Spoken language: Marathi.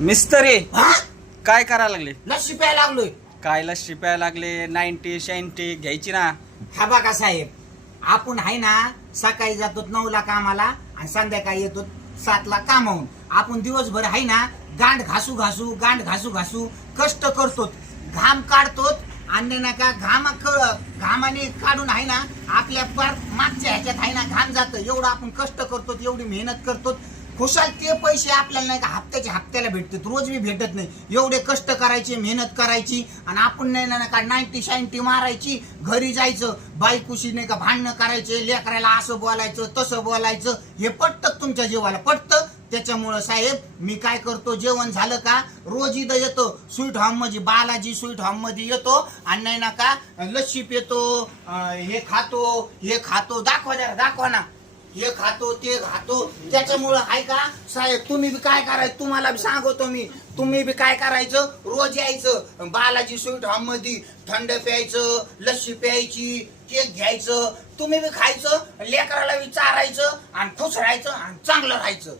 मिस्त्री हा? काय करायला लागले? लस्सी प्यायला लागलोय. काय लस्सी प्यायला लागले? 90 90 घ्यायची ना. हा बघा साहेब, आपण आहे ना सकाळी जातो 9ला कामाला आणि संध्याकाळी येतो 7ला कामावून. आपण दिवसभर आहे ना गांड घासू घासू कष्ट करतो, घाम काढतो आणि ना का घामाने काढून आहे ना आपल्या मागच्या ह्याच्यात आहे ना घाम जातं. एवढं आपण कष्ट करतो, एवढी मेहनत करतो, खुशाल ते पैसे आपल्याला नाही का हप्त्याला भेटतात, रोज बी भेटत नाही. एवढे कष्ट करायचे, मेहनत करायची आणि आपण नाही ना का 90 90 मारायची, घरी जायचं, बायकोशी नाही का भांडणं करायचे, लेकराला असं बोलायचं तसं बोलायचं. हे पटतं तुमच्या जीवाला? पटतं. त्याच्यामुळं साहेब मी काय करतो, जेवण झालं का रोज इथं येतो स्वीट होम मध्ये, बालाजी स्वीट होम मध्ये येतो आणि नाही ना का लस्सी पितो, हे खातो. दाखवा ना, हे खातो ते खातो. त्याच्यामुळं आहे का साहेब, तुम्ही बी काय करायचं, तुम्हाला बी सांगतो मी, तुम्ही बी काय करायचं, रोज यायचं बालाजी स्वीट होम मध्ये, थंड प्यायचं, लस्सी प्यायची, केक घ्यायचं, तुम्ही बी खायचं, लेकराला बी चारायचं आणि खुश राहायचं आणि चांगलं राहायचं.